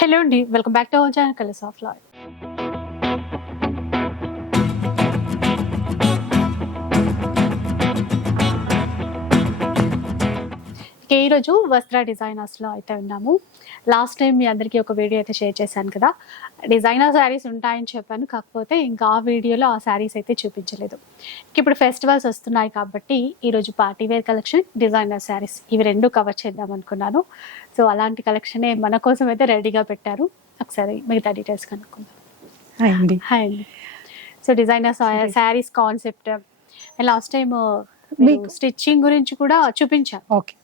Hello అండి welcome back to our channel colours of లాయ్ ఇక ఈరోజు వస్త్ర డిజైనర్స్లో అయితే ఉన్నాము. లాస్ట్ టైం మీ అందరికీ ఒక వీడియో అయితే షేర్ చేశాను కదా. డిజైనర్ శారీస్ ఉంటాయని చెప్పాను కాకపోతే ఇంకా ఆ వీడియోలో ఆ శారీస్ అయితే చూపించలేదు. ఇంక ఇప్పుడు ఫెస్టివల్స్ వస్తున్నాయి కాబట్టి ఈరోజు party wear collection designer sarees ఇవి రెండు కవర్ చేద్దాం అనుకున్నాను. సో అలాంటి కలెక్షనే మన కోసం అయితే రెడీగా పెట్టారు. ఒకసారి మిగతా డీటెయిల్స్ కనుక్కుందాం. హాయ్ అండి. So designer sarees concept. Last time మీకు- స్టిచ్చింగ్ గురించి కూడా చూపించాను ఓకే.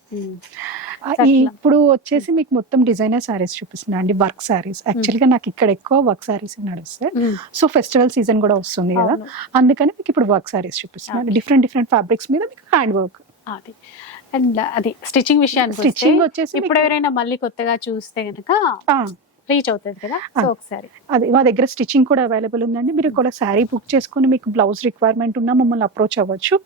ఇప్పుడు వచ్చేసి మీకు మొత్తం డిజైనర్ సారీస్ చూపిస్తున్నా అండి వర్క్ సారీస్ యాక్చువల్గా నాకు ఇక్కడ ఎక్కువ వర్క్ సారీస్ నడుస్తాయి. సో ఫెస్టివల్ సీజన్ కూడా వస్తుంది కదా. అందుకని మీకు ఇప్పుడు వర్క్ సారీస్ చూపిస్తున్నాను డిఫరెంట్ డిఫరెంట్ ఫ్యాబ్రిక్స్ మీద మీకు హ్యాండ్ వర్క్ అది. అండ్ అది స్టిచ్చింగ్ విషయానికి Stitching వస్తే వచ్చేసి ఇప్పుడు ఎవరైనా మళ్ళీ కొత్తగా చూస్తే గనక రీచ్ అవుతుంది కదా. సో ఒకసారి. అది మా దగ్గర స్టిచ్చింగ్ కూడా అవైలబుల్ ఉందండి. మీరు ఒక శారీ బుక్ చేసుకుని మీకు బ్లౌజ్ రిక్వైర్మెంట్ ఉన్నా మమ్మల్ని అప్రోచ్ అవ్వచ్చు.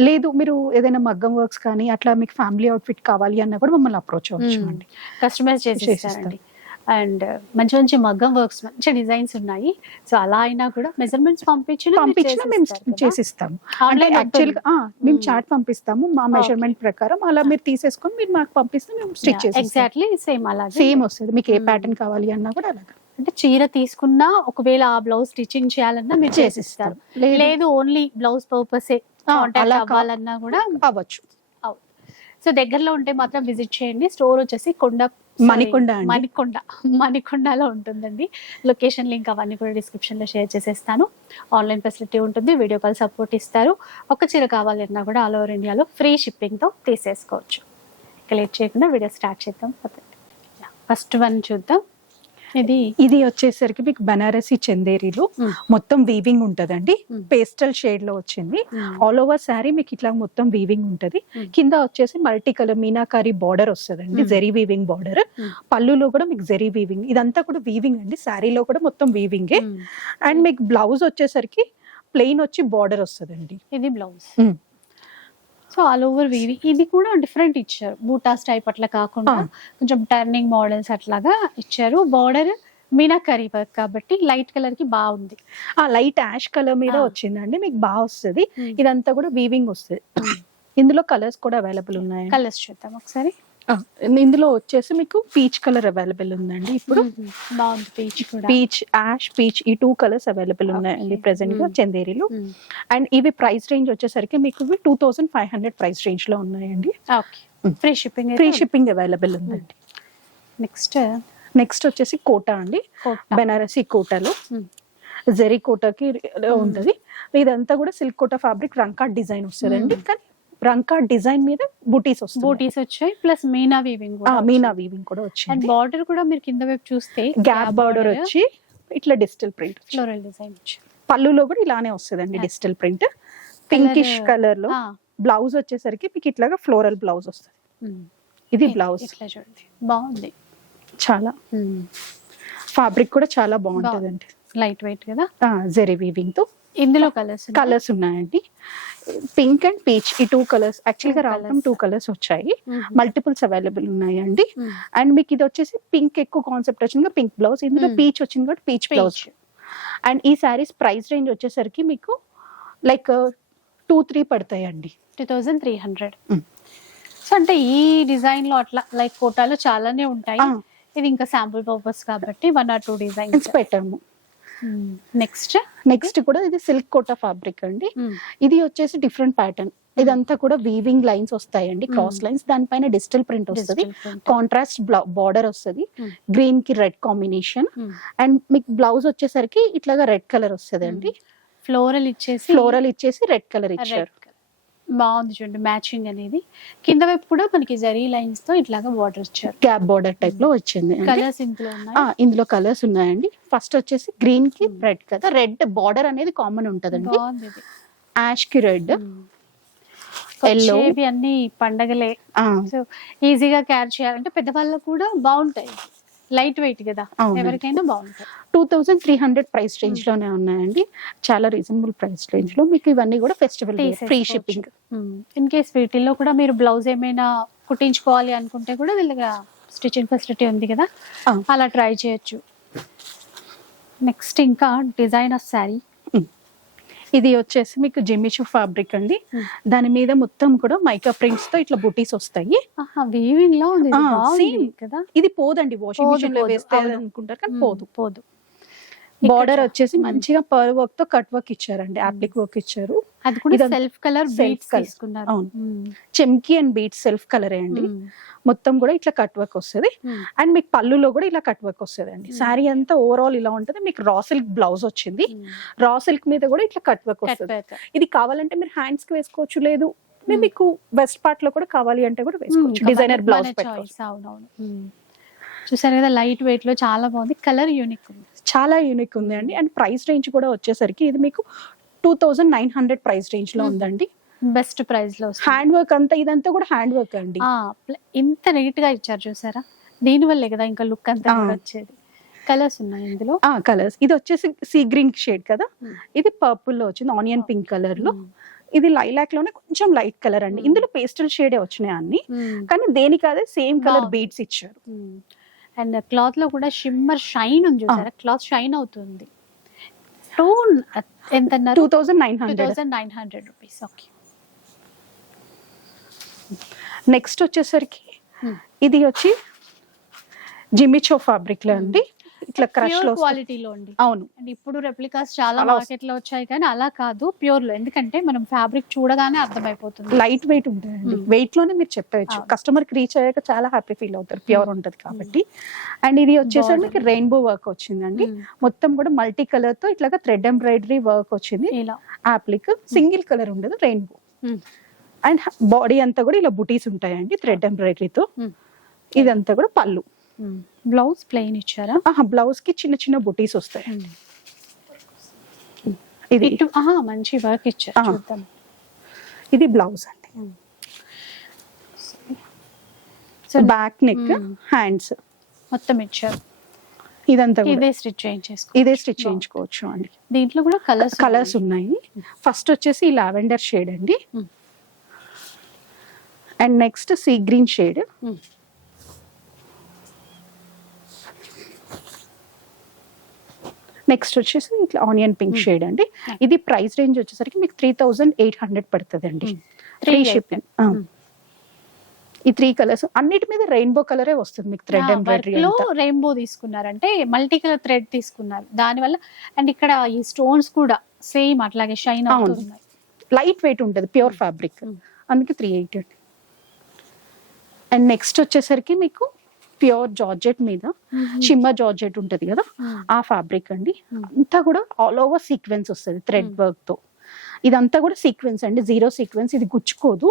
లేదు మీరు ఏదైనా మగ్గం వర్క్స్ కానీ అట్లా మీకు ఫ్యామిలీ అవుట్ఫిట్ కావాలి అన్నా కూడా మమ్మల్ని అప్రోచ్ అవ్వచ్చు. అండి. కస్టమైజ్ చేసేస్తారండి. అండ్ మంచి మంచి మగ్గం వర్క్స్ మంచి డిజైన్స్ ఉన్నాయి. సో అలా అయినా కూడా మెజర్మెంట్స్ పంపించిన పంపించినా మేము చేసిస్తాము. ఆన్లైన్ యాక్చువల్గా ఆ, మేము Hmm. చార్ట్ పంపిస్తాము మా. మెజర్మెంట్ ప్రకారం. అలా మీరు తీసేసుకొని మీరు మాకు పంపిస్తే మేము స్టిచ్ చేసి ఎగ్జాక్ట్లీ సేమ్ అలాగే. సేమ్ వస్తుంది. మీకు ఏ Hmm. ప్యాటర్న్ కావాలి అన్నా కూడా అలాగా. అంటే చీర తీసుకున్నా ఒకవేళ ఆ బ్లౌజ్ స్టిచ్చింగ్ చేయాలన్నా మీరు చేసిస్తాం చేసిస్తారు. లేదు. ఓన్లీ బ్లౌజ్ పర్పస్ ఆ, అలా కా- అవ్వాలన్నా కూడా అవ్వచ్చు. సో దగ్గరలో ఉంటే మాత్రం విజిట్ చేయండి. స్టోర్ వచ్చేసి కొండ మణికొండ. మణికొండ. మణికొండలో ఉంటుందండి. లొకేషన్ లింక్ అవన్నీ కూడా డిస్క్రిప్షన్లో షేర్ చేసేస్తాను. ఆన్లైన్ ఫెసిలిటీ ఉంటుంది వీడియో కాల్ సపోర్ట్ ఇస్తారు. ఒక చీర కావాలన్నా కూడా ఆల్ ఓవర్ ఇండియాలో ఫ్రీ షిప్పింగ్తో తీసేసుకోవచ్చు. ఇక లేట్ చేయకుండా వీడియో స్టార్ట్ చేద్దాం. ఫస్ట్ వన్ చూద్దాం. ఇది ఇది వచ్చేసరికి మీకు బనారసి చందేరిలో. మొత్తం వీవింగ్ ఉంటదండి. పేస్టల్ షేడ్లో వచ్చింది. ఆల్ ఓవర్ శారీ మీకు ఇట్లా మొత్తం వీవింగ్ ఉంటది. కింద వచ్చేసి మల్టీ కలర్ మీనాకారి బార్డర్ వస్తుందండి. Zari weaving border. పళ్ళులో కూడా మీకు జెరీ వీవింగ్ ఇదంతా కూడా వీవింగ్ అండి శారీలో కూడా మొత్తం వీవింగే. అండ్ మీకు బ్లౌజ్ వచ్చేసరికి ప్లెయిన్ వచ్చి బార్డర్ వస్తుందండి ఇది బ్లౌజ్. సో ఆల్ ఓవర్ వీవి. ఇది కూడా డిఫరెంట్ ఇచ్చారు. బూటాస్ టైప్ అట్లా కాకుండా. కొంచెం టర్నింగ్ మోడల్స్ అట్లాగా ఇచ్చారు. బార్డర్ మీనాకరీ వర్క్ కాబట్టి లైట్ కలర్కి బాగుంది. ఆ లైట్ యాష్ కలర్ మీద. వచ్చిందండి. మీకు బాగా వస్తుంది. ఇదంతా కూడా వీవింగ్ వస్తుంది. ఇందులో కలర్స్ కూడా అవైలబుల్ ఉన్నాయి కలర్స్ చూద్దాం ఒకసారి. ఇందులో వచ్చేసి మీకు పీచ్ కలర్ అవైలబుల్ ఉందండి ఇప్పుడు. బాగుంది పీచ్ కూడా. పీచ్ యాష్ పీచ్ ఈ టూ కలర్స్ అవైలబుల్ ఉన్నాయండి. ప్రెసెంట్గా. చందేరిలో. అండ్ ఇవి ప్రైస్ రేంజ్ వచ్చేసరికి మీకు two thousand five hundred price రేంజ్లో ఉన్నాయండి. Free shipping free shipping available ఉందండి. నెక్స్ట్ నెక్స్ట్ వచ్చేసి కోటా అండి. బెనారసి కోటాలో. జెరీ కోటాకి ఉంటది. ఇదంతా కూడా సిల్క్ కోటా ఫ్యాబ్రిక్ రంకా డిజైన్ వస్తుందండి. కానీ రంకా డిజైన్ మీద బూటీస్ వస్తుంది బూటీస్ వచ్చాయి ప్లస్ మీనా వీవింగ్ ఆ, మీనా వీవింగ్ కూడా అండ్ వచ్చింది. బార్డర్ కూడా మీరు కింద వైపు చూస్తే గ్యాప్ బార్డర్ వచ్చి ఇట్లా డిజిటల్ ప్రింట్ ఫ్లోరల్ డిజైన్ వచ్చి. పళ్ళులో కూడా ఇలానే వస్తుందండి. డిజిటల్ ప్రింట్ పింకిష్ కలర్లో. బ్లౌజ్ వచ్చేసరికి మీకు ఇట్లాగా ఫ్లోరల్ బ్లౌజ్ వస్తుంది. ఇది బ్లౌజ్ బాగుంది. చాలా. ఫ్యాబ్రిక్ కూడా చాలా బాగుంటుందండి. లైట్ వెయిట్ కదా జెరీ వీవింగ్తో. ఇందులో కలర్స్ కలర్స్ ఉన్నాయండి. పింక్ అండ్ పీచ్ ఈ టూ కలర్స్ యాక్చువల్గా Two రావడం. టూ కలర్స్ వచ్చాయి. మల్టిపుల్స్ అవైలబుల్ ఉన్నాయండి. అండ్ మీకు ఇది వచ్చేసి పింక్ ఎక్కువ కాన్సెప్ట్ వచ్చింది పింక్ బ్లౌజ్ ఇందులో. పీచ్ వచ్చింది కూడా పీచ్ బ్లౌజ్ అండ్ ఈ శారీస్ ప్రైస్ రేంజ్ వచ్చేసరికి మీకు లైక్ టూ త్రీ పడతాయండి. Two thousand three hundred. So అంటే ఈ డిజైన్లో అట్లా లైక్ కోటాలో చాలానే ఉంటాయి. ఇది ఇంకా శాంపుల్ పర్పస్ కాబట్టి వన్ ఆర్ టూ డిజైన్స్ పెట్టాము నెక్స్ట్ నెక్స్ట్ కూడా ఇది సిల్క్ కోటా ఫ్యాబ్రిక్ అండి. ఇది వచ్చేసి డిఫరెంట్ ప్యాటర్న్ ఇదంతా కూడా వీవింగ్ లైన్స్ వస్తాయండి క్రాస్ Hmm. లైన్స్ దానిపైన డిజిటల్ ప్రింట్ వస్తుంది. కాంట్రాస్ట్ బార్డర్ వస్తుంది. Hmm. గ్రీన్కి రెడ్ కాంబినేషన్ అండ్ మీకు బ్లౌజ్ వచ్చేసరికి ఇట్లాగా రెడ్ కలర్ వస్తుంది అండి ఫ్లోరల్ ఇచ్చేసి ఫ్లోరల్ ఇచ్చేసి రెడ్ కలర్ ఇచ్చారు. బాగుంది చూడండి మ్యాచింగ్ అనేది. కింద వైపు కూడా మనకి జరీ లైన్స్తో ఇట్లాగా బార్డర్ ఇచ్చారు క్యాప్ బార్డర్ టైప్లో వచ్చింది. కలర్స్ ఇందులో ఇందులో కలర్స్ ఉన్నాయండి. ఫస్ట్ వచ్చేసి గ్రీన్కి. రెడ్ కదా. రెడ్ బార్డర్ అనేది కామన్ ఉంటదండి. బాగుంది ఇది. యాష్కి రెడ్. వచ్చేవి అన్ని పండగలే. సో ఈజీగా క్యారీ చేయాలంటే పెద్దవాళ్ళకు కూడా బాగుంటాయి. లైట్ వెయిట్ కదా. ఎవరికైనా బాగుంటాయి two thousand three hundred price రేంజ్లోనే ఉన్నాయండి. చాలా రీజనబుల్ ప్రైస్ రేంజ్లో మీకు ఇవన్నీ కూడా festival free. Shipping. In case వీటిల్లో కూడా మీరు బ్లౌజ్ ఏమైనా కుట్టించుకోవాలి అనుకుంటే కూడా వీళ్ళగా స్టిచ్చింగ్ ఫెసిలిటీ ఉంది కదా. అలా ట్రై చేయొచ్చు. నెక్స్ట్ ఇంకా డిజైనర్ శారీ. ఇది వచ్చేసి మీకు జిమిచు ఫ్యాబ్రిక్ అండి Hmm. దాని మీద మొత్తం కూడా మైకా ప్రింట్స్తో ఇట్లా బుటీస్ వస్తాయి వీవింగ్లో ఉంది ఇది. కదా పోదండి వాషింగ్ మిషన్లో. వేస్తే. అనుకుంటారు కానీ ఉమ్, పోదు పోదు బార్డర్ వచ్చేసి. మంచిగా పర్ వర్క్తో కట్ వర్క్ ఇచ్చారండి అప్లిక్ వర్క్ ఇచ్చారు. అది కూడా సెల్ఫ్ కలర్ బీట్స్ colour. తీసుకున్నారు. అవును. చెమ్కి అండ్ బీట్ సెల్ఫ్ కలరే అండి. మొత్తం కూడా ఇట్లా కట్ వర్క్ వస్తుంది. అండ్ మీకు పళ్ళులో కూడా ఇలా కట్ వర్క్ వస్తుంది అండి. శారీ అంతా ఓవరాల్ ఇలా ఉంటుంది. మీకు రా సిల్క్ బ్లౌజ్ వచ్చింది. రా సిల్క్ మీద కూడా ఇట్లా కట్ వర్క్ వస్తుంది. ఇది కావాలంటే మీరు హ్యాండ్స్కి వేసుకోవచ్చు లేదు. మీకు వెస్ట్ పార్ట్లో కూడా కావాలి అంటే కూడా వేసుకోవచ్చు. Designer blouse. చూసారు కదా లైట్ వెయిట్లో చాలా బాగుంది. కలర్ యూనిక్ ఉంది. చాలా యూనిక్ ఉంది అండి అండ్ ప్రైస్ రేంజ్ కూడా వచ్చేసరికి ఇది మీకు two thousand nine hundred price రేంజ్లో Hmm. ఉందండి బెస్ట్ ప్రైస్లో. హ్యాండ్ వర్క్ అంతా ఇదంతా కూడా హ్యాండ్ వర్క్ అండి ఇంత నీట్గా ఇచ్చారు చూసారా దీని వల్లే కదా ఇంకా లుక్ అంతా వచ్చేది కలర్స్ ఉన్నాయి ఇందులో కలర్స్ ఇది వచ్చేసి సీ గ్రీన్ షేడ్ కదా Hmm. ఇది పర్పుల్లో వచ్చింది ఆనియన్ పింక్ కలర్లో. ఇది లైలాక్లోనే కొంచెం లైట్ కలర్ అండి Hmm. ఇందులో పేస్టల్ షేడే వచ్చినాయి అన్ని. కానీ దేనికి అదే సేమ్ కలర్. బీడ్స్ ఇచ్చారు. అండ్ క్లాత్లో కూడా షిమ్మర్ షైన్ ఉంది చూసారా? క్లాత్ షైన్ అవుతుంది. టూ ఎంత అన్నారు? Two thousand nine hundred. Nine hundred rupees. Okay. Next వచ్చేసరికి. ఇది వచ్చి జిమిచో ఫ్యాబ్రిక్లో అండి. ఇట్లా క్రష్లో. క్వాలిటీలో ఉంది అవును. అండ్ ఇప్పుడు రెప్లికాస్ చాలా మార్కెట్లో వచ్చాయి కానీ అలా కాదు ప్యూర్లో ఎందుకంటే మనం ఫ్యాబ్రిక్ చూడగానే అర్థమైపోతుంది. Light weight Hmm. వెయిట్లోనే మీరు చెప్పవచ్చు. కస్టమర్కి రీచ్ అయ్యాక చాలా హ్యాపీ ఫీల్ అవుతారు. ప్యూర్ ఉంటది కాబట్టి. అండ్ ఇది వచ్చేసరికి. మీకు రెయిన్బో వర్క్ వచ్చిందండి. ఉమ్. మొత్తం కూడా మల్టీ కలర్తో ఇట్లాగా థ్రెడ్ ఎంబ్రాయిడరీ వర్క్ వచ్చింది. ఇలా. యాప్లిక్ సింగిల్ కలర్ ఉండదు రెయిన్బో. అండ్ బాడీ అంతా కూడా ఇలా బుటీస్ ఉంటాయండి థ్రెడ్ ఎంబ్రాయిడరీతో. ఇదంతా కూడా పళ్ళు. బ్లౌజ్ ప్లెయిన్ ఇచ్చారా? బ్లౌజ్కి చిన్న చిన్న బుటీస్ వస్తాయి. ఇది ఇటు మంచి వర్క్ ఇచ్చారు. ఇది బ్లౌజ్ అండి. So back neck. హ్యాండ్స్ మొత్తం ఇచ్చారు. ఇదంతా ఇదే స్టిచ్ చేయించేసుకో ఇదే స్టిచ్ చేయించుకోవచ్చు అండి. దీంట్లో కూడా కలర్స్ కలర్స్ ఉన్నాయి. ఫస్ట్ వచ్చేసి లావెండర్ షేడ్ అండి. And next sea green shade next వచ్చేసి ఇట్లా ఆనియన్ పింక్. షేడ్ అండి. ఇది ప్రైస్ రేంజ్ వచ్చేసరికి మీకు త్రీ థౌజండ్ ఎయిట్ హండ్రెడ్ పడుతుంది అండి. Three Hmm. ఈ త్రీ కలర్స్ అన్నిటి మీద రెయిన్బో కలరే వస్తుంది మీకు థ్రెడ్ ఎంబ్రాయిడరీ లో రెయిన్బో తీసుకున్నారు అంటే మల్టీ కలర్ థ్రెడ్ తీసుకున్నారు దాని వల్ల అండ్ ఇక్కడ ఈ స్టోన్స్ కూడా సేమ్ అట్లాగే షైన్. అవుతున్నాయి లైట్ వెయిట్ ఉంటుంది ప్యూర్ ఫ్యాబ్రిక్. అందుకే త్రీ ఎయిటీ అండ్ నెక్స్ట్ వచ్చేసరికి మీకు ప్యూర్ జార్జెట్ మీద చిమ్మ జార్జెట్ ఉంటది కదా. ఆ ఫ్యాబ్రిక్ అండి. అంతా కూడా ఆల్ ఓవర్ సీక్వెన్స్ వస్తుంది థ్రెడ్. వర్క్తో ఇదంతా కూడా సీక్వెన్స్ అండి జీరో సీక్వెన్స్ ఇది గుచ్చుకోదు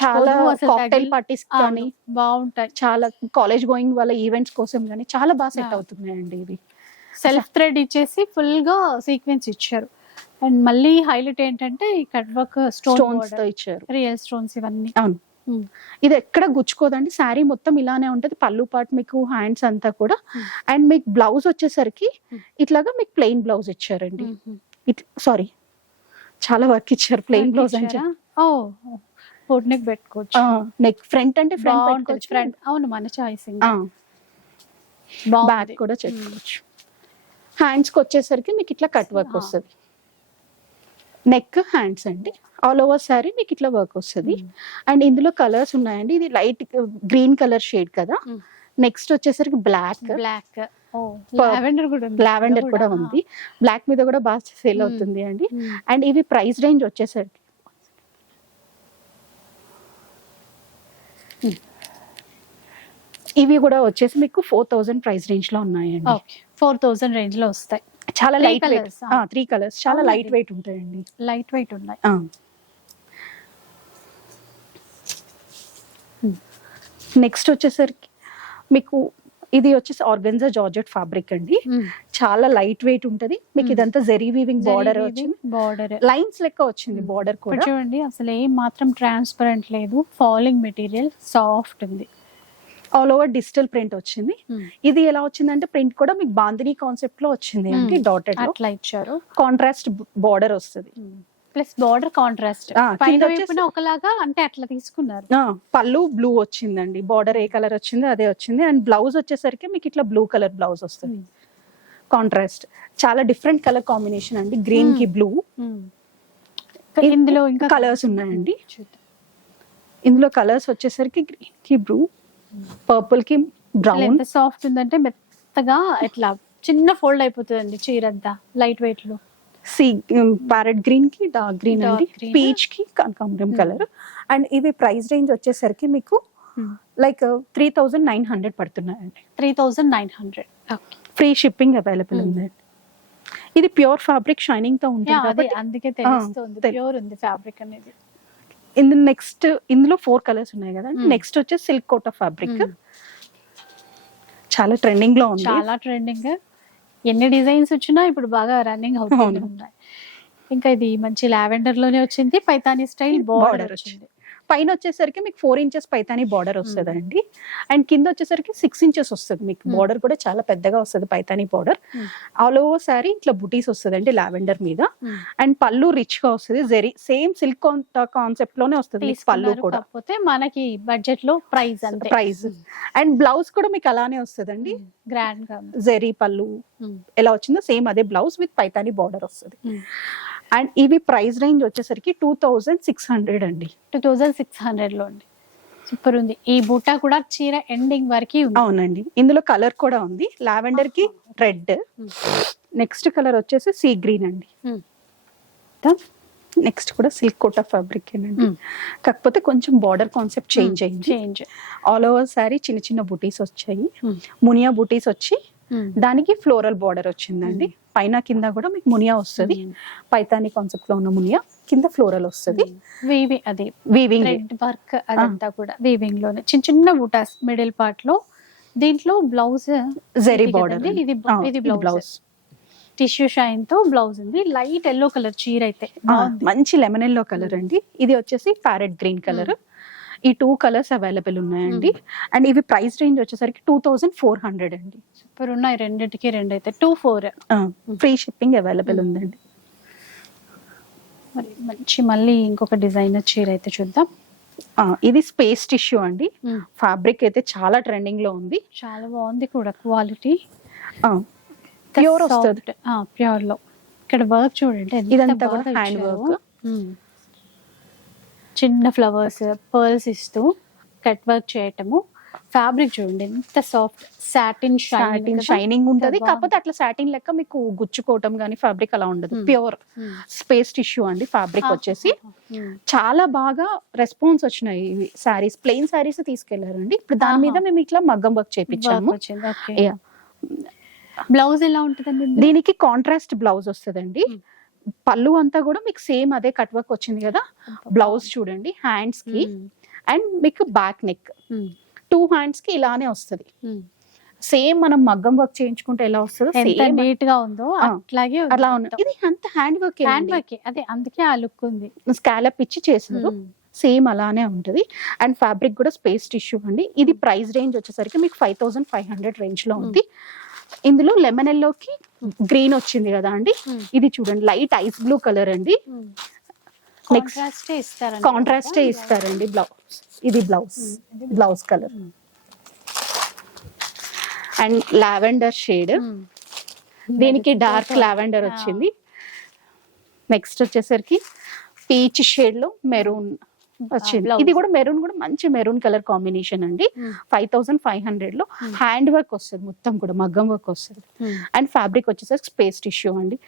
చాలా కాక్టైల్ పార్టీస్ కానీ బాగుంటాయి చాలా కాలేజ్ గోయింగ్ వాళ్ళ ఈవెంట్స్ కోసం కానీ చాలా బాగా సెట్. అవుతున్నాయండి ఇవి సెల్ఫ్ థ్రెడ్ ఇచ్చేసి ఫుల్గా సీక్వెన్స్ ఇచ్చారు అండ్ మళ్ళీ హైలైట్ ఏంటంటే ఈ కట్ వర్క్ స్టోన్స్తో ఇచ్చారు రియల్ స్టోన్స్ ఇవన్నీ అవును. ఇది ఎక్కడ గుచ్చుకోదండి. శారీ మొత్తం ఇలానే ఉంటది. పళ్ళు పాటు మీకు హ్యాండ్స్ అంతా కూడా. Hmm. అండ్ మీకు బ్లౌజ్ వచ్చేసరికి Hmm. ఇట్లాగా మీకు ప్లెయిన్ బ్లౌజ్ ఇచ్చారండి. ఇట్ సారీ చాలా వర్క్ ఇచ్చారు ప్లెయిన్ బ్లౌజ్ బోట్ నెక్ పెట్టుకోవచ్చు. నెక్ ఫ్రంట్ అంటే ఫ్రంట్ పెట్టుకోవచ్చు ఫ్రంట్ అవును మన చాయిస్ బ్యాక్ కూడా చెప్పుకోవచ్చు హ్యాండ్స్కి వచ్చేసరికి మీకు ఇట్లా కట్ వర్క్. వస్తుంది. నెక్ హ్యాండ్స్ అండి. ఆల్ ఓవర్ సారీ మీకు ఇట్లా వర్క్ వస్తుంది. అండ్ ఇందులో కలర్స్ ఉన్నాయండి. ఇది లైట్ గ్రీన్ కలర్ షేడ్ కదా. నెక్స్ట్ వచ్చేసరికి బ్లాక్ బ్లాక్ లావెండర్ కూడా ఉంది. లావెండర్ కూడా. ఉంది. బ్లాక్ మీద కూడా బాగా సేల్ Mm. అవుతుంది అండి. అండ్ ఇవి ప్రైస్ రేంజ్ వచ్చేసరికి. ఇవి కూడా వచ్చేసి మీకు ఫోర్ థౌజండ్ ప్రైస్ రేంజ్లో ఉన్నాయండి. ఫోర్ థౌసండ్ రేంజ్లో వస్తాయి. చాలా లైట్ వెయిట్. త్రీ కలర్స్ చాలా. లైట్ వెయిట్ ఉంటాయండి. లైట్ వెయిట్ ఉన్నాయి నెక్స్ట్ వచ్చేసరికి మీకు ఇది వచ్చేసి ఆర్గన్జా జార్జెట్ ఫ్యాబ్రిక్ అండి. చాలా లైట్ వెయిట్ ఉంటది. మీకు Mm. ఇదంతా జెరీ వీవింగ్ బార్డర్ వచ్చింది. బార్డర్ లైన్స్ లెక్క వచ్చింది బార్డర్ కూడా. చూడండి అసలు ఏం మాత్రం ట్రాన్స్పరెంట్ లేదు. ఫాలింగ్ మెటీరియల్ సాఫ్ట్ ఉంది. ఆల్ ఓవర్ డిజిటల్ ప్రింట్ వచ్చింది. ఇది ఎలా వచ్చిందంటే ప్రింట్ కూడా మీకు బాందిని కాన్సెప్ట్లో వచ్చింది. అంటే Mm. డాటెడ్లో. అట్లా ఇచ్చారు. కాంట్రాస్ట్ బార్డర్ వస్తుంది. ప్లస్ బార్డర్ కాంట్రాస్ట్ పైన ఒకలాగా అంటే అట్లా తీసుకున్నారు. పళ్ళు బ్లూ వచ్చిందండి. బార్డర్ ఏ కలర్ వచ్చిందో అదే వచ్చింది. అండ్ బ్లౌజ్ వచ్చేసరికి మీకు ఇట్లా బ్లూ కలర్ బ్లౌజ్ వస్తుంది. కాంట్రాస్ట్ చాలా డిఫరెంట్ కలర్ కాంబినేషన్ అండి. గ్రీన్కి బ్లూ ఇ- ఇందులో ఇంకా colours ఉన్నాయండి. ఇందులో కలర్స్ వచ్చేసరికి గ్రీన్కి బ్లూ పర్పుల్కి బ్రౌన్ సాఫ్ట్ ఉందంటే మెత్తగా ఇట్లా చిన్న ఫోల్డ్ అయిపోతుందండి చీర అంతా లైట్ వెయిట్లో సి ప్యారెట్ గ్రీన్కి డార్క్ గ్రీన్ అండి. పీచ్కి కనకాంబరం కలర్ అండ్ ఇవి ప్రైస్ రేంజ్ వచ్చేసరికి మీకు like three thousand nine hundred పడుతున్నాయండి. Three thousand nine hundred free shipping available. ఉందండి. ఇది ప్యూర్ ఫ్యాబ్రిక్ షైనింగ్తో ఉంటుంది అందుకే తెలుస్తుంది తెలు- ప్యూర్ ఉంది ఫ్యాబ్రిక్ అనేది. ఇందులో నెక్స్ట్ ఇందులో ఫోర్ కలర్స్ ఉన్నాయి కదా Hmm. నెక్స్ట్ వచ్చేసి సిల్క్ కోట ఫ్యాబ్రిక్ Hmm. చాలా ట్రెండింగ్లో ఉంది చాలా ట్రెండింగ్ ఎన్ని డిజైన్స్ వచ్చినా ఇప్పుడు బాగా రన్నింగ్ అవుతూ అవును. ఉన్నాయి ఇంకా ఇది మంచి లావెండర్లోనే వచ్చింది పైతాని స్టైల్ Border బార్డర్ వచ్చింది. పైన వచ్చేసరికి మీకు ఫోర్ ఇంచెస్ పైతాని బార్డర్ వస్తుంది అండి అండ్ కింద వచ్చేసరికి సిక్స్ ఇంచెస్ వస్తుంది మీకు. Hmm. బార్డర్ కూడా చాలా పెద్దగా వస్తుంది Paithani border Hmm. All over sari ఇట్లా బుటీస్ వస్తుంది అండి లావెండర్ మీద అండ్ పళ్ళు రిచ్గా వస్తుంది జెరీ సేమ్ సిల్క్ కాన్సెప్ట్లోనే వస్తుంది పళ్ళు కూడా. మనకి బడ్జెట్లో ప్రైస్ అంతే ప్రైస్ అండ్ బ్లౌజ్ కూడా మీకు అలానే వస్తుందండి. గ్రాండ్గా. జెరీ పళ్ళు. ఎలా వచ్చిందో సేమ్ అదే బ్లౌజ్ విత్ పైతాని బార్డర్ వస్తుంది. అండ్ ఇవి ప్రైస్ రేంజ్ వచ్చేసరికి టూ థౌజండ్ సిక్స్ హండ్రెడ్ అండి. టూ థౌజండ్ సిక్స్ హండ్రెడ్లో ఉంది సూపర్ ఉంది. ఈ బూటా కూడా చీర ఎండింగ్ వరకు అవునండి. ఇందులో కలర్ కూడా ఉంది. లావెండర్కి రెడ్. నెక్స్ట్ కలర్ వచ్చేసి సీ గ్రీన్ అండి. నెక్స్ట్ కూడా సిల్క్ కోటా ఫ్యాబ్రిక్ అండి. కాకపోతే కొంచెం బార్డర్ కాన్సెప్ట్ చేంజ్ అయింది. చేంజ్ ఆల్ ఓవర్ సారీ చిన్న చిన్న బుటీస్ వచ్చాయి. మునియా బుటీస్ వచ్చి దానికి ఫ్లోరల్ బార్డర్ వచ్చిందండి. పైన కింద కూడా మీకు మునియా వస్తుంది. పైతాని కాన్సెప్ట్లో ఉన్న మునియా కింద ఫ్లోరల్ వస్తుంది. అది వీవింగ్ వర్క్ అదంతా కూడా వీవింగ్లోనే చిన్న చిన్న బూటాస్ మిడిల్ పార్ట్లో. దీంట్లో బ్లౌజ్ జెరీ బార్డర్ కదండి, ఇది ఇది బ్లౌజ్. టిష్యూ షైన్తో బ్లౌజ్ ఉంది. లైట్ ఎల్లో కలర్ చీర అయితే బాగుంది. మంచి లెమన్ ఎల్లో కలర్ అండి. ఇది వచ్చేసి ప్యారెట్ గ్రీన్ కలర్ ఈ టూ కలర్స్ అవైలబుల్ ఉన్నాయండి. అండ్ ఇవి ప్రైస్ రేంజ్ వచ్చేసరికి టూ థౌజండ్ ఫోర్ హండ్రెడ్ అండి. సూపర్ ఉన్నాయి. రెండింటికి రెండు అయితే two four free shipping available ఉందండి. మరి మంచి మళ్ళీ ఇంకొక డిజైనర్ చీర అయితే చూద్దాం. ఇది స్పేస్ టిష్యూ అండి. ఫ్యాబ్రిక్ అయితే చాలా ట్రెండింగ్లో ఉంది. చాలా బాగుంది కూడా క్వాలిటీ ప్యూర్ వస్తుంది. ప్యూర్లో. ఇక్కడ వర్క్ చూడండి ఇదంతా కూడా హ్యాండ్. Work um. చిన్న ఫ్లవర్స్ పర్ల్స్ ఇస్తూ కట్ వర్క్ చేయటము. ఫ్యాబ్రిక్ చూడండి ఎంత సాఫ్ట్ సాటిన్ సాటిన్ షైనింగ్ ఉంటది. కాకపోతే అట్లా సాటిన్ లెక్క మీకు గుచ్చుకోవటం కానీ ఫ్యాబ్రిక్ అలా ఉండదు. ప్యూర్ స్పేస్ టిష్యూ అండి ఫ్యాబ్రిక్ వచ్చేసి. చాలా బాగా రెస్పాన్స్ వచ్చినాయి ఇవి సారీస్ ప్లెయిన్ సారీస్ తీసుకెళ్ళారండి. ఇప్పుడు దాని మీద. మేము ఇట్లా మగ్గం వర్క్ చేపించాము. బ్లౌజ్ ఎలా ఉంటుందండి? దీనికి కాంట్రాస్ట్ బ్లౌజ్ వస్తుందండి. పళ్ళు అంతా కూడా మీకు సేమ్ అదే కట్ వర్క్ వచ్చింది కదా? బ్లౌజ్ చూడండి హ్యాండ్స్కి. అండ్ మీకు బ్యాక్ నెక్. టూ హ్యాండ్స్కి ఇలానే వస్తుంది. సేమ్ మనం మగ్గం వర్క్ చేయించుకుంటే ఎలా వస్తుందో ఎంత నీట్గా ఉందో అట్లాగే అలా ఇది అంత హ్యాండ్ వర్క్ హ్యాండ్ వర్క్ అదే అందుకే ఆ లుక్ ఉంది. స్కాలప్ ఇచ్చి చేసారు ఉమ్. సేమ్ అలానే ఉంటది. అండ్ ఫ్యాబ్రిక్ కూడా స్పేస్ టిష్యూ అండి. ఇది ప్రైస్ రేంజ్ వచ్చేసరికి మీకు ఫైవ్ థౌసండ్ ఫైవ్ హండ్రెడ్ రేంజ్లో ఉంది. ఇందులో లెమన్ ఎల్లోకి గ్రీన్ వచ్చింది కదా అండి Hmm. ఇది చూడండి లైట్ ఐస్ బ్లూ కలర్ అండి ఉమ్. Next. కాంట్రాస్టే ఇస్తారండి కాంట్రాస్టే ఇస్తారండి బ్లౌజ్ ఇది blouse Hmm. Blouse colour Hmm. And lavender shade. దీనికి డార్క్. Lavender Ah. వచ్చింది నెక్స్ట్ వచ్చేసరికి పీచ్ షేడ్లో మెరూన్ వచ్చింది. ఇది కూడా మెరూన్ కూడా మంచి మెరూన్ కలర్ కాంబినేషన్ అండి. ఫైవ్ థౌసండ్ ఫైవ్ హండ్రెడ్లో. హ్యాండ్ వర్క్ వస్తుంది మొత్తం కూడా మగ్గం వర్క్ వస్తుంది. అండ్ ఫ్యాబ్రిక్ వచ్చేసరికి స్పేస్ టిష్యూ అండి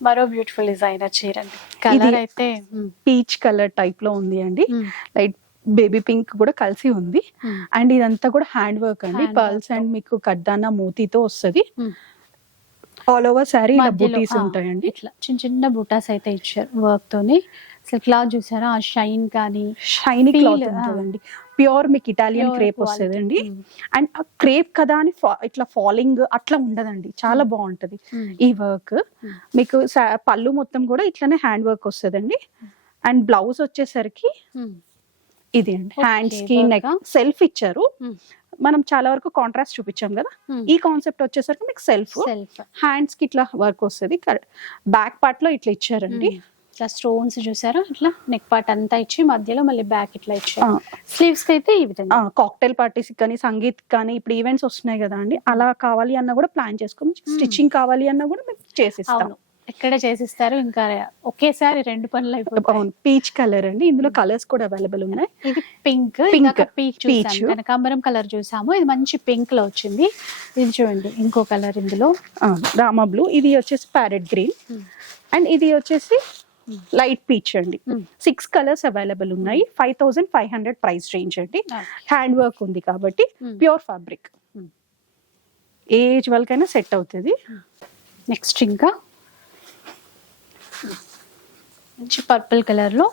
మరో బ్యూటిఫుల్ డిజైనర్ చీర అండి కలర్ అయితే. పీచ్ కలర్ టైప్లో ఉంది అండి. లైట్ బేబీ పింక్ కూడా కలిసి ఉంది. అండ్ ఇదంతా కూడా హ్యాండ్ వర్క్ అండి పర్ల్స్ అండ్ మీకు కడ్దానా మూతీతో వస్తుంది. ఆల్ ఓవర్ సారీ బుటీస్ ఉంటాయండి ఇట్లా చిన్న చిన్న బుటాస్ అయితే ఇచ్చారు వర్క్ తోని అసలు క్లాత్ చూసారా? ఆ షైన్ కానీ షైనీ క్లాత్. ఉంటుందండి. ప్యూర్ మీకు ఇటాలియన్ Pure క్రేప్ quality. వస్తుందండి. అండ్ ఆ క్రేప్ కదా అని ఇట్లా ఫాలింగ్ అట్లా ఉండదండి. చాలా బాగుంటది. ఈ వర్క్. మీకు సా- పళ్ళు మొత్తం కూడా ఇట్లానే హ్యాండ్ వర్క్ వస్తుందండి. అండ్ బ్లౌజ్ వచ్చేసరికి. ఇది అండి. Okay, హ్యాండ్స్కి నెక్? సెల్ఫ్ ఇచ్చారు. మనం చాలా వరకు కాంట్రాస్ట్ చూపించాం కదా. ఈ కాన్సెప్ట్ వచ్చేసరికి మీకు సెల్ఫ్. సెల్ఫ్. హ్యాండ్స్కి ఇట్లా వర్క్ వస్తుంది. బ్యాక్ పార్ట్లో ఇట్లా ఇచ్చారండి. ఇట్లా స్టోన్స్ చూసారా? ఇట్లా నెక్ పార్ట్ అంతా ఇచ్చి మధ్యలో మళ్ళీ బ్యాక్ ఇట్లా ఇచ్చారు స్లీవ్స్కి అయితే ఈ విధంగా. కాక్టైల్ పార్టీస్ కానీ సంగీత్ కానీ ఇప్పుడు ఈవెంట్స్ వస్తున్నాయి కదా అండి. అలా కావాలి అన్నా కూడా ప్లాన్ చేసుకో స్టిచ్చింగ్ కావాలి అన్నా కూడా మేము చేసిస్తాం. అవును. ఎక్కడ చేసిస్తారు? ఇంకా ఒకేసారి రెండు పనులు అయిపోతాయి. అవును. పీచ్ కలర్ అండి. ఇందులో కలర్స్ కూడా అవైలబుల్ ఉన్నాయి. ఇది పింక్. Pink peach Peach. చూసాము కనకాంబరం కలర్ చూసాము. ఇది మంచి పింక్లో వచ్చింది. ఇది చూడండి. ఇంకో కలర్ ఇందులో. రామా బ్లూ ఇది వచ్చేసి ప్యారెట్ గ్రీన్ Hmm. అండ్ ఇది వచ్చేసి లైట్ పీచ్ అండి. Hmm. సిక్స్ కలర్స్ అవైలబుల్ ఉన్నాయి. Five thousand five hundred price range అండి. Ah. హ్యాండ్ వర్క్ ఉంది కాబట్టి Hmm. Pure fabric Hmm. ఏ ఏజ్ వాళ్ళకైనా సెట్ అవుతుంది. నెక్స్ట్ ఇంకా. మంచి పర్పుల్ కలర్లో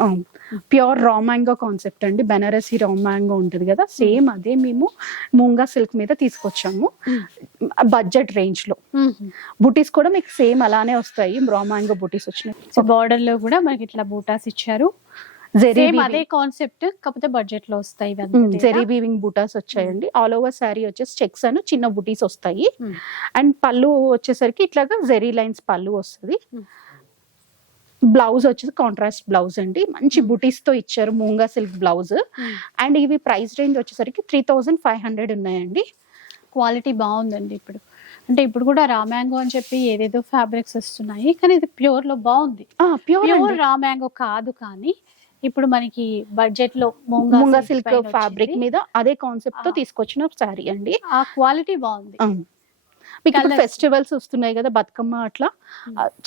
ప్యూర్ రా మ్యాంగో కాన్సెప్ట్ అండి. బెనారసీ రా మ్యాంగో ఉంటుంది కదా. సేమ్ అదే మేము మూంగా సిల్క్ మీద తీసుకొచ్చాము. బడ్జెట్ రేంజ్లో. బుటీస్ కూడా మీకు సేమ్ అలానే వస్తాయి. రా మ్యాంగో బుటీస్ వచ్చినాయి సో బార్డర్లో కూడా మనకి ఇట్లా బూటాస్ ఇచ్చారు. అదే కాన్సెప్ట్ కాకపోతే బడ్జెట్లో వస్తాయి జెరీ వీవింగ్ బుటాస్ వచ్చాయండి. ఆల్ ఓవర్ శారీ వచ్చేసి చెక్స్ అని చిన్న బుటీస్ వస్తాయి. అండ్ పళ్ళు వచ్చేసరికి ఇట్లాగా జెరీ లైన్స్ పళ్ళు వస్తుంది. బ్లౌజ్ వచ్చేసి కాంట్రాస్ట్ బ్లౌజ్ అండి. మంచి బుటీస్తో ఇచ్చారు moonga silk blouse. Hmm. And ఇవి ప్రైస్ రేంజ్ వచ్చేసరికి త్రీ థౌజండ్ ఫైవ్ హండ్రెడ్ ఉన్నాయండి. క్వాలిటీ బాగుందండి ఇప్పుడు. అంటే ఇప్పుడు కూడా రా మ్యాంగో అని చెప్పి ఏదేదో ఫ్యాబ్రిక్స్ వస్తున్నాయి కానీ ఇది ప్యూర్లో బాగుంది. ప్యూర్ రా మ్యాంగో కాదు కానీ ఇప్పుడు మనకి బడ్జెట్లో మూంగా సిల్క్ ఫ్యాబ్రిక్. మీద అదే కాన్సెప్ట్తో. తీసుకొచ్చిన శారీ అండి. ఆ క్వాలిటీ బాగుంది. మీకు ఇప్పుడు. ఫెస్టివల్స్ వస్తున్నాయి కదా బతుకమ్మ అట్లా.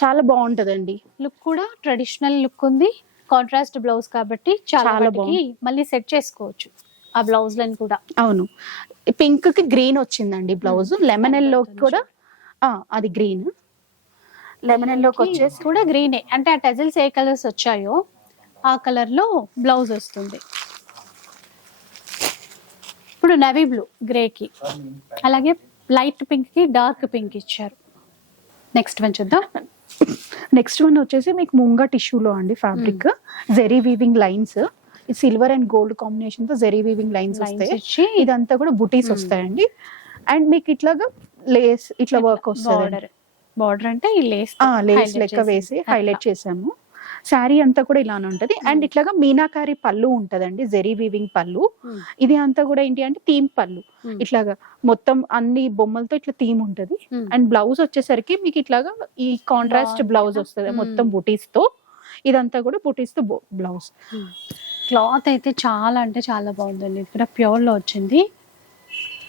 చాలా బాగుంటదండి. లుక్ కూడా ట్రెడిషనల్ లుక్ ఉంది. కాంట్రాస్ట్ బ్లౌజ్ కాబట్టి చాలా వాటికి మళ్ళీ సెట్ చేసుకోవచ్చు ఆ బ్లౌజ్లను కూడా. అవును. పింక్కి గ్రీన్ వచ్చిందండి బ్లౌజ్. Lemon yellow. కూడా అది గ్రీన్. లెమన్ ఎల్లోకి వచ్చేసి కూడా గ్రీనే. అంటే ఆ టెజల్స్ ఏ కలర్స్ వచ్చాయో ఆ కలర్లో బ్లౌజ్ వస్తుంది. ఇప్పుడు నవీ బ్లూ గ్రే కి. అలాగే లైట్ పింక్కి డార్క్ పింక్ ఇచ్చారు. నెక్స్ట్ వన్ చూద్దాం. నెక్స్ట్ వన్ వచ్చేసి మీకు ముంగా టిష్యూలో అండి fabric. Zari weaving lines silver and gold కాంబినేషన్తో జెరీ వీవింగ్ లైన్స్ వస్తాయి. ఇదంతా కూడా బుటీస్ Hmm. వస్తాయండి. అండ్ మీకు ఇట్లాగా లేస్ ఇట్లా వర్క్ వస్తుంది బార్డర్ బార్డర్ అంటే ఈ లేస్ లేస్ లెక్క వేసి హైలైట్ చేసాము. శారీ అంతా కూడా ఇలానే ఉంటది. అండ్ ఇట్లాగా మీనాకారి పళ్ళు ఉంటదండి జెరీ వీవింగ్ పళ్ళు. ఇది అంతా కూడా ఏంటి అంటే థీమ్ పళ్ళు. ఇట్లాగా మొత్తం అన్ని బొమ్మలతో ఇట్లా థీమ్ ఉంటది. అండ్ బ్లౌజ్ వచ్చేసరికి మీకు ఇట్లాగా ఈ కాంట్రాస్ట్ బ్లౌజ్? వస్తుంది. మొత్తం బుటీస్తో ఇదంతా కూడా బుటీస్తో బ్లౌజ్. క్లాత్ అయితే చాలా అంటే చాలా బాగుందండి. ఇక్కడ ప్యూర్లో వచ్చింది.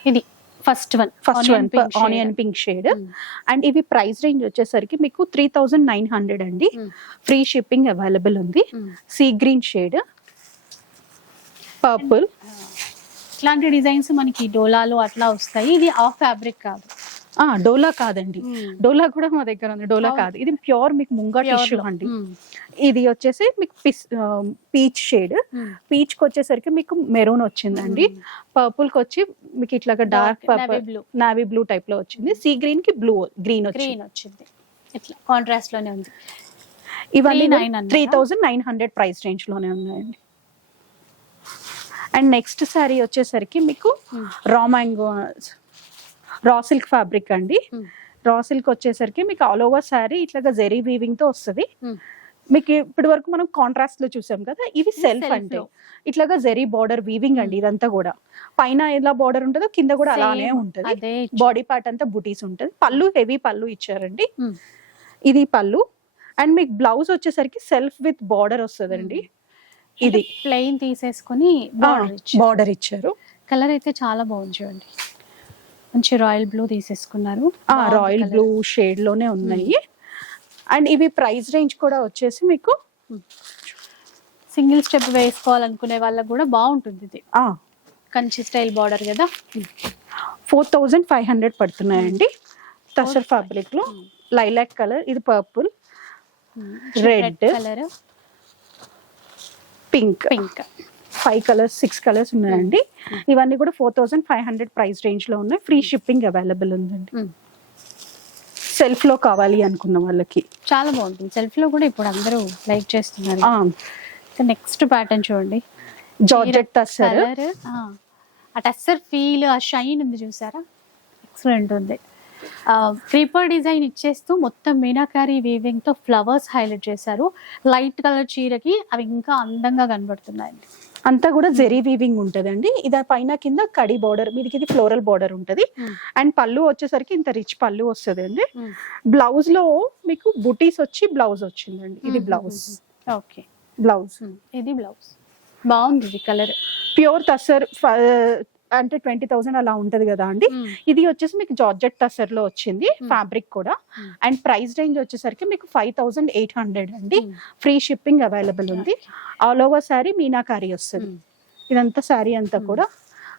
ఇది. First one first one onion pink shade and ఇవి ప్రైస్ రేంజ్ వచ్చేసరికి మీకు త్రీ థౌజండ్ నైన్ హండ్రెడ్ అండి. ఫ్రీ షిప్పింగ్ అవైలబుల్ ఉంది. సీ గ్రీన్ షేడ్ పర్పుల్ ఇట్లాంటి డిజైన్స్ మనకి డోలాలో అట్లా వస్తాయి. ఇది ఆఫ్ ఫ్యాబ్రిక్ కాదు. ఆ డోలా కాదండి. డోలా కూడా మా దగ్గర ఉంది. డోలా. కాదు. ఇది ప్యూర్ మీకు ముంగా టిష్యూ. అండి. మ్మ్. ఇది వచ్చేసి మీకు పిస్ పీచ్ షేడ్ మ్మ్. పీచ్కి వచ్చేసరికి మీకు మెరూన్ వచ్చిందండి పర్పుల్కి వచ్చి మీకు ఇట్లాగా dark purple blue. Navy blue టైప్లో వచ్చింది సీ గ్రీన్కి బ్లూ గ్రీన్ వచ్చింది గ్రీన్ వచ్చింది ఇట్లా కాంట్రాస్ట్లోనే ఉంది ఇవన్నీ 39 అన్నారా? Three thousand nine hundred price రేంజ్లోనే ఉన్నాయండి అండ్ నెక్స్ట్ శారీ వచ్చేసరికి మీకు Hmm. Raw mango raw silk fabric అండి Hmm. రా సిల్క్ వచ్చేసరికి మీకు ఆల్ ఓవర్ శారీ ఇట్లాగా జెరీ వీవింగ్తో వస్తుంది Hmm. మీకు ఇప్పటి వరకు మనం కాంట్రాస్ట్లో చూసాం కదా ఇవి సెల్ఫ్ అంటే. ఇట్లాగా జెరీ బార్డర్ వీవింగ్ అండి ఇదంతా కూడా. పైన ఎలా బార్డర్ ఉంటుందో కింద కూడా అలానే. ఉంటది. బాడీ పార్ట్ అంతా బుటీస్ ఉంటుంది. పళ్ళు హెవీ పళ్ళు ఇచ్చారండి. మ్మ్. ఇది పళ్ళు. అండ్ మీకు బ్లౌజ్ వచ్చేసరికి సెల్ఫ్ విత్ బార్డర్ వస్తుందండి. ఇది. ప్లెయిన్ తీసేసుకొని బార్డర్ ఇచ్చారు. బార్డర్ ఇచ్చారు. కలర్ అయితే చాలా బాగుంది చూడండి. మంచి రాయల్ బ్లూ తీసేసుకున్నారు. రాయల్ బ్లూ షేడ్లోనే ఉన్నాయి. అండ్ ఇవి ప్రైస్ రేంజ్ కూడా వచ్చేసి మీకు సింగిల్ స్టెప్ వేసుకోవాలనుకునే వాళ్ళకి కూడా బాగుంటుంది ఇది. కంచి స్టైల్ బార్డర్ కదా? ఫోర్ థౌజండ్ ఫైవ్ హండ్రెడ్ పడుతున్నాయండి. టసర్ ఫ్యాబ్రిక్లో లైలాక్ కలర్ ఇది purple Red. Colour pink pink five colours six colours ఉన్నాయండి. ఇవన్నీ కూడా four thousand five hundred price రేంజ్లో ఉన్నాయి. ఫ్రీ షిప్పింగ్ అవైలబుల్ ఉందండి. సెల్ఫ్లో కావాలి అనుకున్న వాళ్ళకి. చాలా బాగుంటుంది. సెల్ఫ్లో కూడా ఇప్పుడు అందరూ లైక్ చేస్తున్నారు. నెక్స్ట్ ప్యాటర్న్ చూడండి. జార్జెట్ ఆ. టెస్సర్ ఫీల్ ఆ షైన్ ఉంది చూసారా? ఎక్సలెంట్ ఉంది. క్రీపర్ డిజైన్ ఇచ్చేస్తూ మొత్తం మీనాకారి వీవింగ్తో ఫ్లవర్స్ హైలైట్ చేశారు. లైట్ కలర్ చీరకి అవి ఇంకా అందంగా కనబడుతున్నాయండి. అంతా కూడా జెరీ వీవింగ్ ఉంటదండి. ఇది పైన కింద కడి బార్డర్ మీదకి ఇది ఫ్లోరల్ బార్డర్ ఉంటది అండ్ పళ్ళు వచ్చేసరికి ఇంత రిచ్ పళ్ళు వస్తుంది అండి బ్లౌజ్లో మీకు బుటీస్ వచ్చి బ్లౌజ్ వచ్చిందండి. ఇది బ్లౌజ్ ఓకే బ్లౌజ్ ఇది బ్లౌజ్ బాగుంది కలర్ ప్యూర్ టసర్ అంటే ట్వంటీ థౌసండ్ అలా ఉంటది కదా అండి. ఇది వచ్చేసి మీకు జార్జెట్ టసర్లో వచ్చింది. ఫ్యాబ్రిక్ కూడా. అండ్ ప్రైస్ రేంజ్ వచ్చేసరికి మీకు ఫైవ్ థౌసండ్ ఎయిట్ హండ్రెడ్ అండి. ఫ్రీ షిప్పింగ్ అవైలబుల్ ఉంది. ఆల్ ఓవర్ శారీ మీనాకారి వస్తుంది. ఇదంతా శారీ అంతా. కూడా.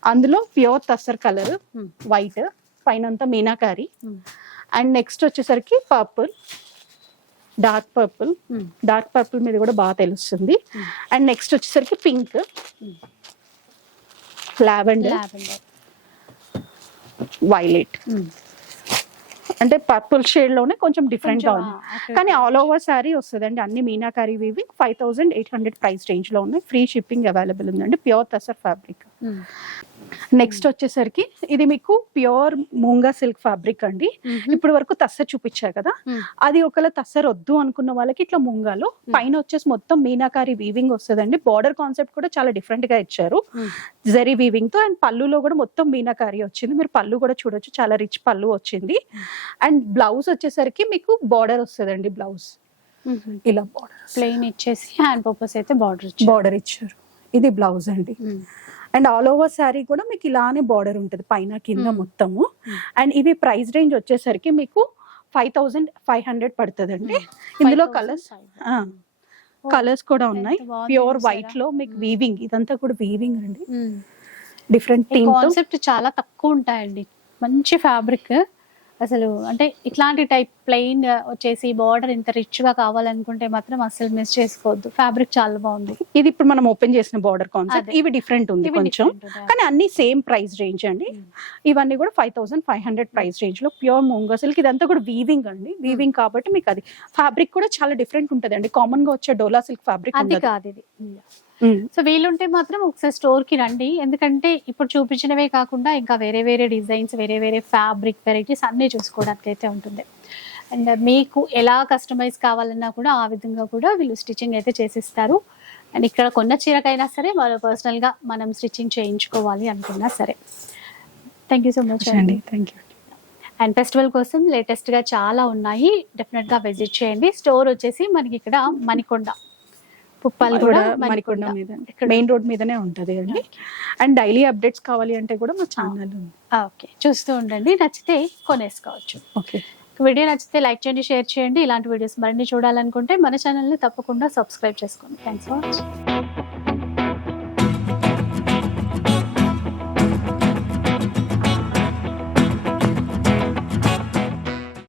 అందులో ప్యూర్ టసర్ కలర్. వైట్ పైన అంతా మీనాకారి అండ్ నెక్స్ట్ వచ్చేసరికి purple dark purple. Dark purple మీద కూడా బాగా తెలుస్తుంది. అండ్ నెక్స్ట్ వచ్చేసరికి పింక్. లావెండర్? వైలెట్. అంటే పర్పుల్ షేడ్లోనే కొంచెం డిఫరెంట్గా ఉంది. కానీ ఆల్ ఓవర్ శారీ వస్తుందండి. అన్ని meenakari weaving five thousand eight hundred price రేంజ్లో ఉన్నాయి. ఫ్రీ షిప్పింగ్ అవైలబుల్ ఉందండి. ప్యూర్ తసర్ ఫ్యాబ్రిక్ నెక్స్ట్ వచ్చేసరికి ఇది మీకు ప్యూర్ మూంగా సిల్క్ ఫ్యాబ్రిక్ అండి. ఇప్పుడు వరకు తస్సర్ చూపించా కదా. అది ఒకవేళ తస్సర్ వద్దు అనుకున్న వాళ్ళకి ఇట్లా ముంగాలో పైన వచ్చేసి మొత్తం మీనాకారి వీవింగ్ వస్తుందండి. బార్డర్ కాన్సెప్ట్ కూడా చాలా డిఫరెంట్గా ఇచ్చారు. జరీ వీవింగ్తో అండ్ పళ్ళులో కూడా మొత్తం మీనాకారి వచ్చింది. మీరు పళ్ళు కూడా చూడొచ్చు. చాలా రిచ్ పళ్ళు వచ్చింది. అండ్ బ్లౌజ్ వచ్చేసరికి మీకు బార్డర్ వస్తుందండి బ్లౌజ్ ఇలా బార్డర్ ప్లెయిన్ ఇచ్చేసి హ్యాండ్ పర్పస్ అయితే బార్డర్ బార్డర్ ఇచ్చారు. ఇది బ్లౌజ్ అండి. అండ్ ఆల్ ఓవర్ శారీ కూడా మీకు ఇలానే బార్డర్ ఉంటుంది పైన కింద Hmm. మొత్తము. Hmm. అండ్ ఇవి ప్రైస్ రేంజ్ వచ్చేసరికి మీకు ఫైవ్ థౌసండ్ ఫైవ్ హండ్రెడ్ పడుతుందండి. ఇందులో కలర్స్ కలర్స్ కూడా ఉన్నాయి. ప్యూర్ వైట్లో మీకు వీవింగ్ ఇదంతా కూడా వీవింగ్ అండి. డిఫరెంట్ కాన్సెప్ట్ చాలా తక్కువ ఉంటాయండి. మంచి ఫ్యాబ్రిక్ అసలు అంటే ఇట్లాంటి టైప్ ప్లెయిన్ వచ్చేసి బార్డర్ ఇంత రిచ్గా కావాలనుకుంటే మాత్రం అసలు మిస్ చేసుకోవద్దు. ఫ్యాబ్రిక్ చాలా బాగుంది. ఇది ఇప్పుడు మనం ఓపెన్ చేసిన బార్డర్ కాన్సెప్ట్. ఇవి డిఫరెంట్ ఉంది కొంచెం. కానీ అన్ని సేమ్ ప్రైస్ రేంజ్ అండి. Hmm. ఇవన్నీ కూడా five thousand five hundred price రేంజ్లో ప్యూర్ మూంగా సిల్క్ ఇదంతా కూడా వీవింగ్ అండి. వీవింగ్ కాబట్టి మీకు అది. ఫ్యాబ్రిక్ కూడా చాలా డిఫరెంట్ ఉంటుంది అండి కామన్గా వచ్చే డోలా సిల్క్ ఫ్యాబ్రిక్ అది కాదు ఇది. సో వీలుంటే మాత్రం ఒకసారి స్టోర్కి రండి. ఎందుకంటే ఇప్పుడు చూపించినవే కాకుండా ఇంకా వేరే వేరే డిజైన్స్ వేరే వేరే ఫ్యాబ్రిక్ వెరైటీస్ అన్నీ చూసుకోవడానికి అయితే ఉంటుంది. అండ్ మీకు ఎలా కస్టమైజ్ కావాలన్నా కూడా ఆ విధంగా కూడా వీళ్ళు స్టిచ్చింగ్ అయితే చేసిస్తారు. అండ్ ఇక్కడ కొన్న చీరకైనా సరే వాళ్ళు పర్సనల్గా మనం స్టిచ్చింగ్ చేయించుకోవాలి అనుకున్నా సరే. థ్యాంక్ యూ సో మచ్ అండి థ్యాంక్ యూ అండ్ ఫెస్టివల్ కోసం లేటెస్ట్గా చాలా ఉన్నాయి. డెఫినెట్గా విజిట్ చేయండి. స్టోర్ వచ్చేసి మనకి ఇక్కడ మణికొండ పుప్పల్ కూడా మరికొండ మీద. మెయిన్ రోడ్ మీదనే ఉంటది అండి. అండ్ డైలీ అప్డేట్స్ కావాలి అంటే కూడా మా ఛానల్ ఉంది. ఓకే చూస్తూ ఉండండి. నచ్చితే కొనేసుకోవచ్చు. ఓకే వీడియో నచ్చితే లైక్ చేయండి షేర్ చేయండి. ఇలాంటి వీడియోస్ మరిన్ని చూడాలనుకుంటే మన ఛానల్ని తప్పకుండా సబ్స్క్రైబ్ చేసుకోండి. Thanks for watching